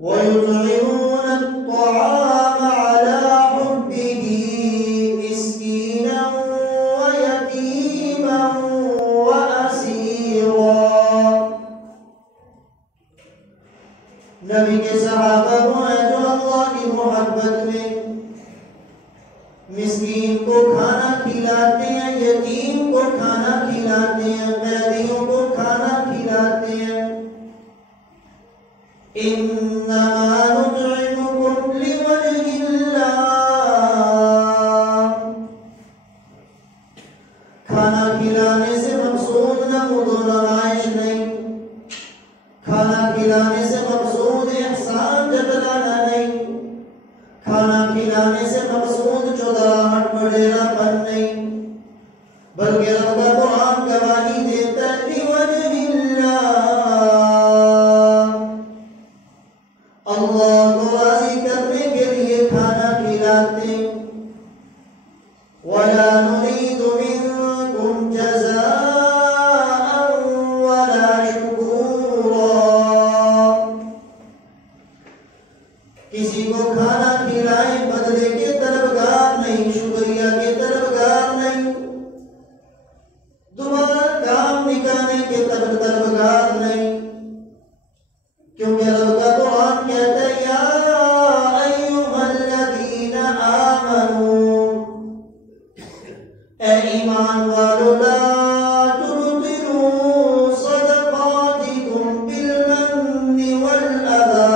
وَيُطْعِمُونَ الطَّعَامَ عَلَى حُبِّهِ مِسْكِينًا وَيَتِيمًا وَأَسِيرًا۔ نبی کے صحابہ وہ ہیں جو اللہ کی محبت میں مسکین کو کھانا کھلاتے ہیں، یتیم کو کھانا کھلاتے ہیں، قیدیوں کو کھانا کھلاتے ہیں۔ انما نطعمكم لوجه اللہ، کھانا کھلانے سے مقصود نمود و نمائش نہیں، کھانا کھلانے سے مقصود احسان جتلانا نہیں، کھانا کھلانے سے مقصود چودراہٹ وڈیرا پن نہیں، بلکہ رب کا قرآن گواہی دیتا ہے لوجه اللہ، اللہ کو راضی کرنے کے لیے کھانا کھلاتے ہیں۔ وَلَا نُرِيدُ مِنكُمْ جَزَاءً وَلَا شُكُورًا، کسی کو کھانا کھلائیں بدلے کے طلبگار نہیں، شکریہ کے طلبگار نہیں، دوبارہ کام نکالنے کے طلبگار نہیں، کیونکہ رب کا قرآن کہتا ہے یا ایھا الذین آمنوا، اے ایمان والو لا تبطلوا صدقاتکم بالمن والأذى،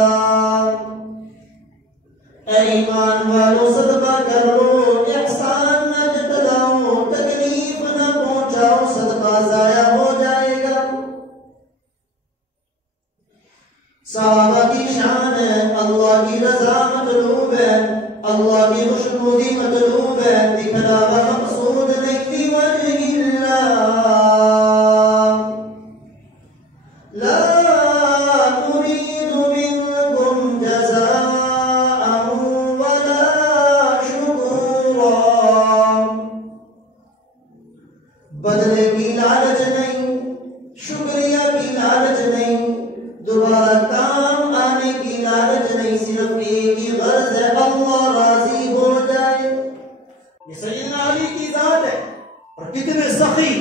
اے ایمان والو صدقہ کر لو، احسان نہ جتلاؤ، تکلیف نہ پہنچاؤ، صدقہ ضائع ہو جائے گا۔ صحابہ کی شان ہے، اللہ کی رضا مطلوب ہے، اللہ کی خوشنودی مطلوب ہے، دکھلاوا مقصود نہیں، لوجہ اللہ، لا نريد منكم جزاء ولا شكورا، بدلے کی لالچ نہیں، شکریہ کی لالچ نہیں، دوبارہ کام آنے کی لالچ نہیں، صرف ایک ہی غرض ہے اللہ راضی ہو جائے۔ یہ سیدنا علی کی ذات ہے، اور کتنے سخی،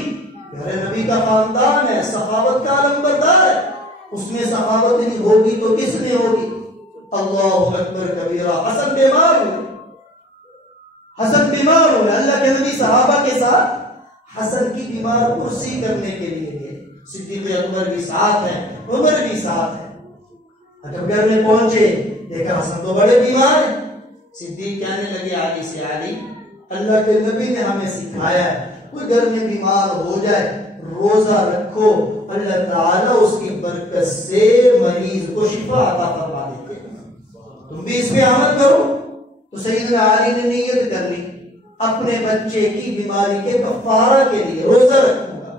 پیارے نبی کا خاندان ہے، سخاوت کا علم بردار ہے، اس میں سخاوت نہیں ہوگی تو کس میں ہوگی؟ اللہ اکبر کبیرہ۔ حسن بیمار ہوئے، حسن بیمار ہوئے، اللہ کے نبی صحابہ کے ساتھ حسن کی بیمار پرسی کرنے کے لیے گئے، صدیق اکبر بھی ساتھ ہیں، عمر بھی ساتھ ہے۔ جب گھر میں پہنچے دیکھا حسن تو بڑے بیمار ہیں، صدیق کہنے لگے علی سے علی، اللہ کے نبی نے ہمیں سکھایا ہے کوئی گھر میں بیمار ہو جائے روزہ رکھو، اللہ تعالیٰ اس کی برکت سے مریض کو شفا عطا فرما دیتے ہیں، تم بھی اس پہ عمل کرو۔ تو سیدنا علی نے نیت کر لی اپنے بچے کی بیماری کے کفارہ کے لیے روزہ رکھوں گا۔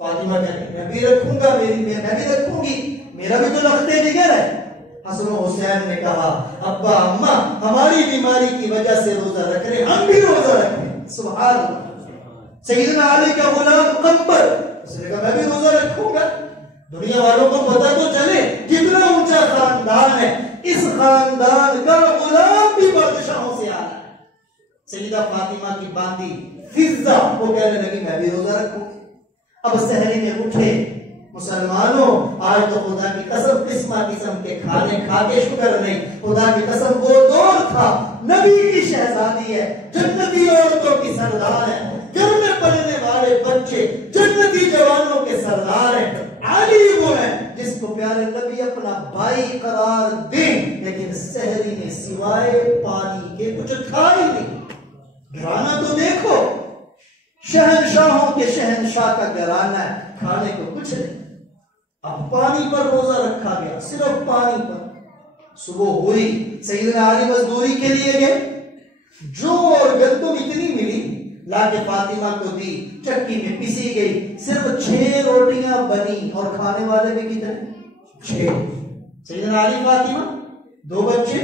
فاطمہ کہتی میں بھی رکھوں گا، میں بھی رکھوں گی، میرا بھی تو لختے جگر ہے۔ حسن و حسین نے کہا ابا اماں ہماری بیماری کی وجہ سے روزہ رکھ رہے، ہم بھی روزہ رکھیں۔ سبحان اللہ۔ سیدنا علی کا غلام قمبر، اس نے کہا میں بھی روزہ رکھوں گا، دنیا والوں کو پتہ تو چلے کتنا اونچا خاندان ہے، اس خاندان کا غلام بھی بادشاہوں سے آیا ہے۔ سیدہ فاطمہ کی باندی فضہ وہ کہنے لگی میں بھی روزہ رکھوں۔ اب سحری میں اٹھے، مسلمانوں آج تو خدا کی قسم قسم کے کھانے کھا کے شکر نہیں، خدا کی قسم وہ دور تھا نبی کی شہزادی ہے، جنتی عورتوں کی سردار ہے، گھر میں پلنے والے بچے جنتی جوانوں کے سردار ہیں، علی وہ ہے جس کو پیارے نبی اپنا بھائی قرار دیں، لیکن سحری میں سوائے پانی کے کچھ کھا ہی نہیں۔ گھرانہ تو دیکھو، شہنشاہوں کے شہنشاہ کا گھرانہ ہے، کھانے کو کچھ نہیں، اب پانی پر روزہ رکھا گیا، صرف پانی پر۔ صبح ہوئی، سیدنا علی مزدوری کے لیے گئے، جو اور گندم اتنی ملی لا کے فاطمہ کو دی، چکی میں پیسی گئی، صرف 6 روٹیاں بنی، اور کھانے والے بھی کتنے؟ 6۔ سیدنا علی فاطمہ 2 بچے،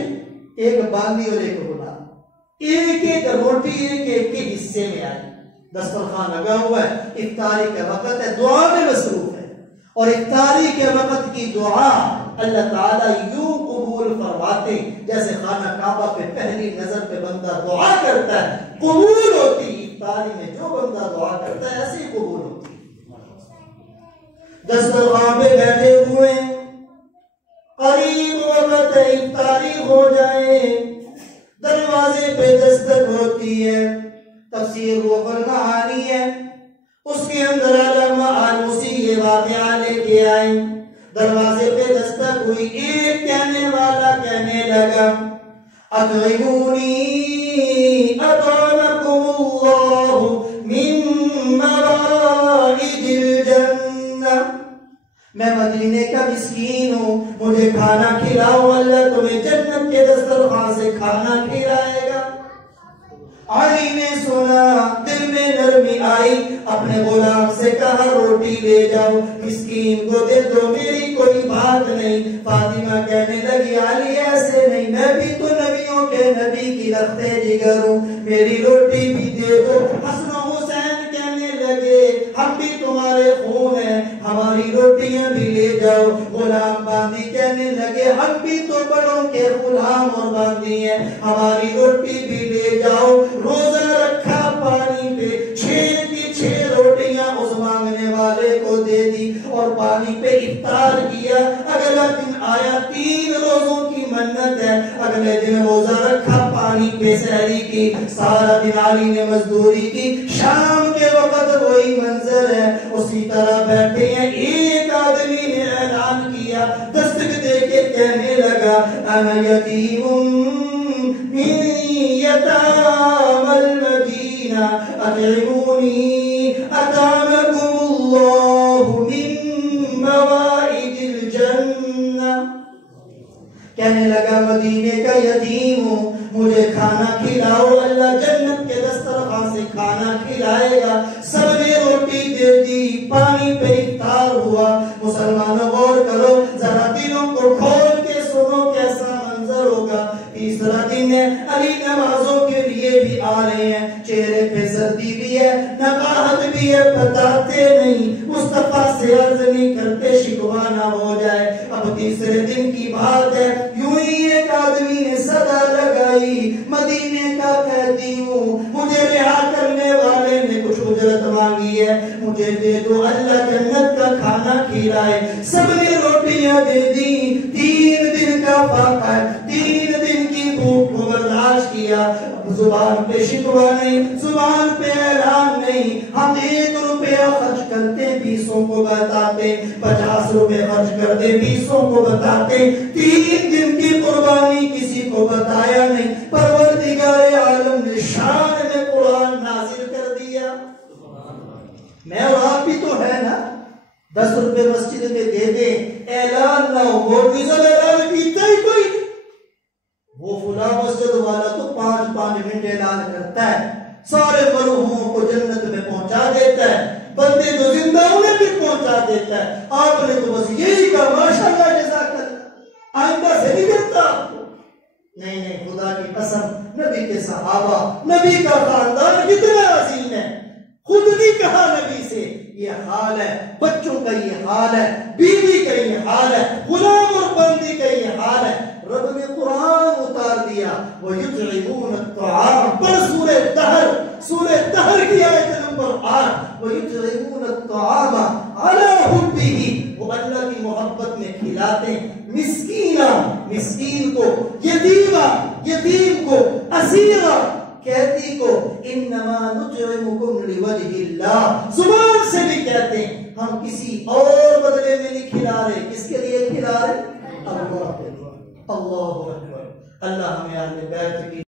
ایک باندی اور ایک غلام، ایک ایک روٹی ایک ایک کے حصے میں آئی، دسترخوان لگا ہوا ہے، افطاری کا وقت ہے، دعا میں مصروف ہے، اور افطاری کے وقت کی دعا اللہ تعالیٰ یوں قبول فرماتے جیسے خانہ کعبہ پہ پہلی نظر پہ بندہ دعا کرتا ہے قبول ہوتی، افطاری میں جو بندہ دعا کرتا ہے ایسے ہی قبول ہوتی۔ دسترخوان پہ بیٹھے ہوئے قریب وقت افطاری ہو جائے، دروازے پہ دستک ہوتی ہے، تفسیر روح المعانی ہے، اس کے اندر علامہ آلوسی یہ واقعہ لے کے آئے، دروازے پہ دستک ہوئی، ایک کہنے والا کہنے لگا اطعمونی اطعمکم اللہ من موائد الجنہ، میں مدینے کا مسکین ہوں، مجھے کھانا کھلاؤ، اللہ تمہیں جنت کے دسترخوان سے کھانا کھلائے گا۔ علی نے سنا، دل میں نرمی آئی، اپنے غلام سے کہا روٹی لے جاؤ، مسکین کو دے دو، میری کوئی بات نہیں۔ فاطمہ کہنے لگی علی ایسے نہیں، میں بھی تو نبیوں کے نبی کی رخت جگر ہوں، میری روٹی بھی دے دو۔ حسن و حسین کہنے لگے ہم بھی تمہارے خون ہیں، ہماری روٹیاں بھی لے جاؤ۔ غلام باندی کہنے لگے ہم بھی تو بڑوں کے غلام اور باندی ہیں، ہماری روٹی بھی لے جاؤ۔ روزہ رکھا پانی پہ، 6 کی 6 روٹیاں اس مانگنے والے کو دے دی اور پانی پہ افطار کیا۔ اگلا دن آیا، 3 روزوں کی منت ہے، اگلے دن روزہ رکھا پانی پہ سحری کی، سارا دن علی نے مزدوری کی، شام کے وقت وہی منظر ہے، اسی طرح بیٹھے ہیں۔ ایک آدمی نے اعلان کیا، دستک دے کے کہنے لگا انا یتیم من یتام المدینہ اطعمونی اطعمکم اللہ من موائد الجنہ، کہنے لگا مدینے کا یتیم ہوں، مجھے کھانا کھلاؤ، اللہ جنت کے دسترخوان سے کھانا کھلائے گا۔ سب نے روٹی دے دی، پانی پہ افطار ہوا۔ مسلمانوں غور کرو، ذرا دلوں کو کھول کے سنو کیسا منظر ہوگا۔ تیسرا دن ہے، علی نمازوں کے لیے بھی آ رہے ہیں، چہرے پہ سردی بھی ہے، نقاہت بھی ہے، بتاتے نہیں، مصطفیٰ سے عرض نہیں کرتے شکوہ نہ ہو جائے۔ اب تیسرے دن کی بات ہے، یوں ہی ایک آدمی نے صدا لگائی مدینے کا قیدی ہوں، مجھے رہا کرنے والے نے کچھ اجرت مانگی ہے، مجھے دے دو، اللہ جنت کا کھانا کھلائے۔ سب نے روٹیاں دے دی، 3 دن کا فاقہ ہے، 3 دن کی بھوک کو برداشت کیا۔ زبان پہ شکوہ نہیں، زبان پہ اعلان نہیں، ہم 1 روپیہ خرچ کرتے 20 کو بتاتے، 50 روپے خرچ کرتے 20 کو بتاتے، 3 دن کی قربانی کسی کو بتایا نہیں۔ پروردگار عالم نے شان میں قرآن نازل کر دیا۔ میں اور آپ بھی تو ہے نا، 10 روپے مسجد میں دے دیں، اعلان نہ ہو، مولوی صاحب اعلان کیتا ہی کوئی نہیں، وہ فلاں مسجد والا تو 5 منٹ اعلان کرتا ہے، سارے مرحوموں کو جنت میں پہنچا دیتا ہے، بندے جو زندہ انہیں بھی پہنچا دیتا ہے۔ آپ نے تو بس یہی کہا ماشاءاللہ جزاک اللہ، آئندہ سے نہیں کرتا آپ کو۔ نہیں، خدا کی قسم، نبی کے صحابہ، نبی کا خاندان کتنا عظیم ہے، خود نہیں کہا نبی سے یہ حال ہے، بچوں کا یہ حال ہے، بیوی کا یہ حال ہے، غلام اور بندی کا یہ حال ہے۔ رب نے قرآن اتار دیا، وَيُطْعِمُونَ الطَّعَامَ، پر سورہ دہر کی آیت نمبر 8، وَيُطْعِمُونَ الطَّعَامَ عَلَىٰ حُبِّهِ، وہ اللہ کی محبت میں کھلاتے ہیں، مسکین کو، یتیم کو، اسیرہ، قیدی کو، انما نطعمکم لوجہ اللہ، زبان سے بھی کہتے ہیں، ہم کسی اور بدلے میں نہیں کھلا رہے، کس کے لیے کھلا رہے؟ اللہ اکبر، اللہ ہمیں اہل بیت کی